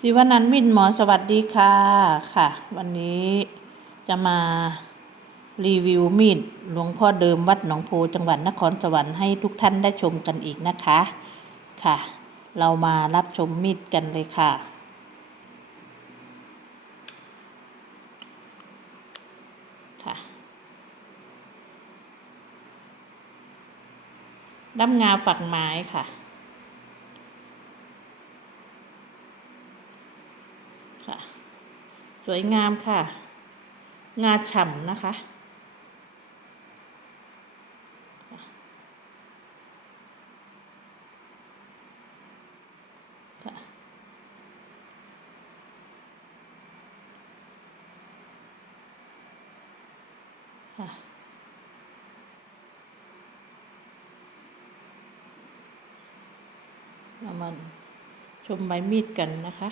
สิวนันมินหมอสวัสดีค่ะค่ะ วันนี้จะมารีวิวมีดหลวงพ่อเดิมวัดหนองโพจังหวัดนครสวรรค์ให้ทุกท่านได้ชมกันอีกนะคะค่ะ เรามารับชมมีดกันเลยค่ะค่ะด้ำงาฝักไม้ค่ะ ค่ะ สวยงามค่ะ งาฉ่ำนะคะ ค่ะเรามาชมใบมีดกันนะคะ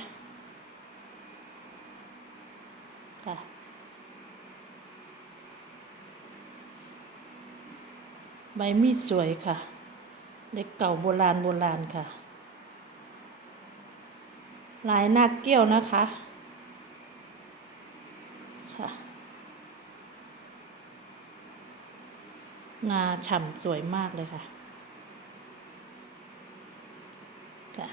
ใบมีดสวยค่ะ เล็กเก่าโบราณโบราณค่ะ ลายหน้าเกี้ยวนะคะค่ะ งาฉ่ำสวยมากเลยค่ะค่ะ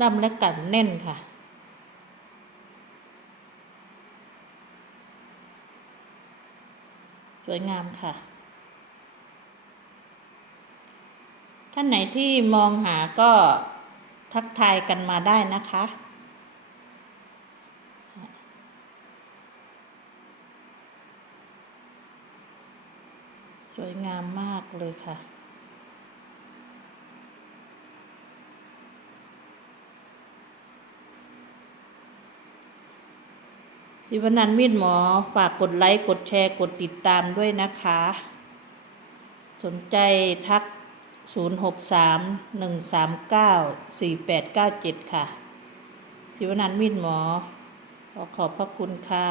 ดำและกัดแน่นค่ะ สวยงามค่ะ ท่านไหนที่มองหาก็ทักทายกันมาได้นะคะ สวยงามมากเลยค่ะ สิวนันมีดหมอฝากกดไลค์กดแชร์กดติดตามด้วยนะคะ สนใจทัก 063 139 4897 ค่ะ สิวนันมีดหมอขอขอบพระคุณค่ะ